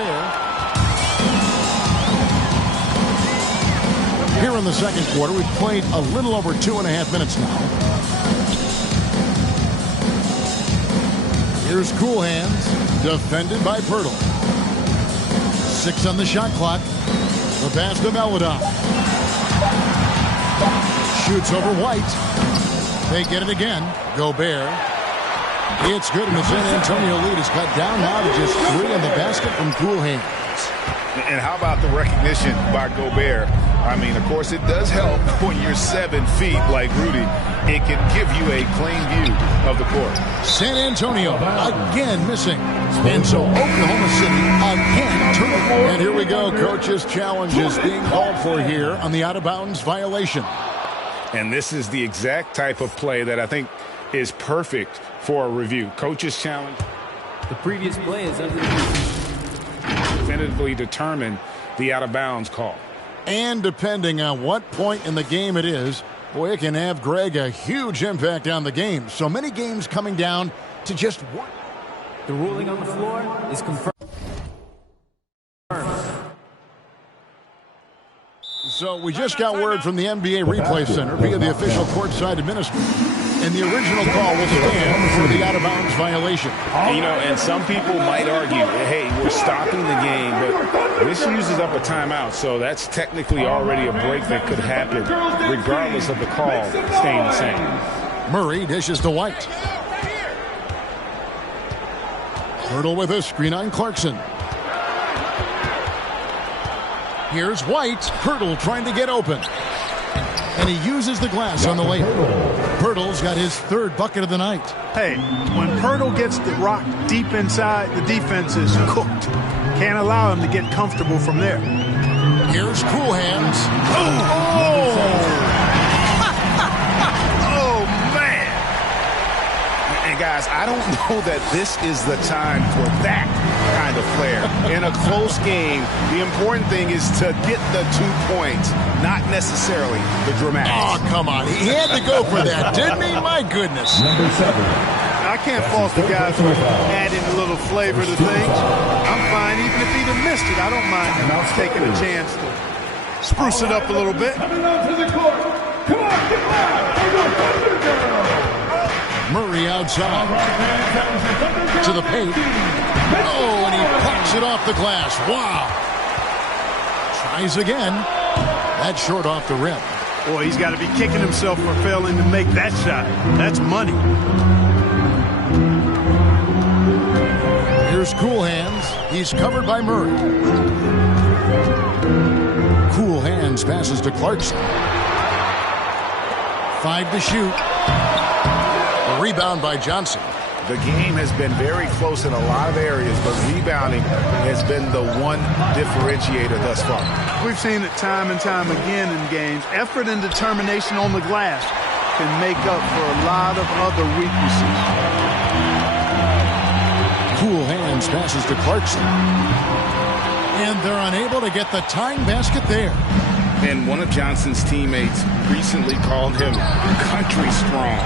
Here in the second quarter, we've played a little over 2.5 minutes now. Here's Cool Hands, defended by Pirtle. 6 on the shot clock. The pass to Meladon. Shoots over White. They get it again. Gobert. It's good, and the San Antonio lead is cut down now to just 3 in the basket from Cool Hands. And how about the recognition by Gobert? I mean, of course, it does help when you're 7 feet like Rudy. It can give you a clean view of the court. San Antonio again missing. And so Oklahoma City again turning. And here we go. Coach's challenge is being called for here on the out-of-bounds violation. And this is the exact type of play that I think is perfect for a review. Coach's challenge. The previous play is under definitively determine the out-of-bounds call. And depending on what point in the game it is, boy, it can have, Greg, a huge impact on the game. So many games coming down to just one. The ruling on the floor is confirmed. So we just got word from the NBA Replay Center via the official courtside administrator. And the original call will stand for the out-of-bounds violation. You know, and some people might argue, hey, we're stopping the game, but this uses up a timeout, so that's technically already a break that could happen, regardless of the call staying the same. Murray dishes to White. Hurdle with a screen on Clarkson. Here's White. Pirtle trying to get open. And he uses the glass on the layup. Pirtle's got his 3rd bucket of the night. Hey, when Pirtle gets the rock deep inside, the defense is cooked. Can't allow him to get comfortable from there. Here's Cool Hands. Oh, man. And guys, I don't know that this is the time for that kind of flair. In a close game, the important thing is to get the 2 points, not necessarily the dramatics. Oh, come on. He had to go for that, didn't he? My goodness. Number 7. I can't fault the guys for adding a little flavor to things. I'm fine. Even if he'd have missed it, I don't mind taking a chance to spruce it up a little bit. Murray outside. To the paint. Oh, and he pucks it off the glass. Wow. Tries again. That's short off the rim. Boy, he's got to be kicking himself for failing to make that shot. That's money. Here's Cool Hands. He's covered by Murray. Cool Hands passes to Clarkson. 5 to shoot. A rebound by Johnson. The game has been very close in a lot of areas, but rebounding has been the one differentiator thus far. We've seen it time and time again in games. Effort and determination on the glass can make up for a lot of other weaknesses. Cool Hands passes to Clarkson. And they're unable to get the tying basket there. And one of Johnson's teammates recently called him country strong.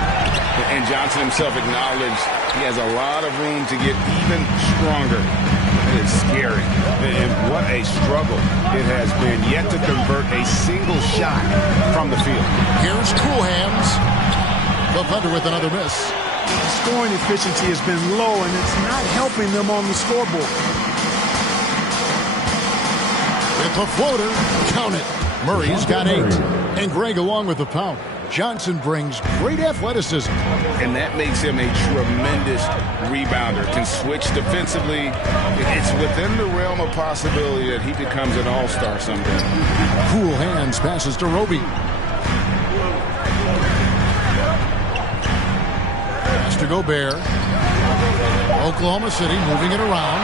And Johnson himself acknowledged he has a lot of room to get even stronger. It is scary. And what a struggle it has been yet to convert a single shot from the field. Here's Cool Hands. The Thunder with another miss. The scoring efficiency has been low, and it's not helping them on the scoreboard. With the floater, count it. Murray's got 8. And Greg along with the pound. Johnson brings great athleticism. And that makes him a tremendous rebounder. Can switch defensively. It's within the realm of possibility that he becomes an all-star someday. Cool Hands passes to Roby. Pass to Gobert. Oklahoma City moving it around.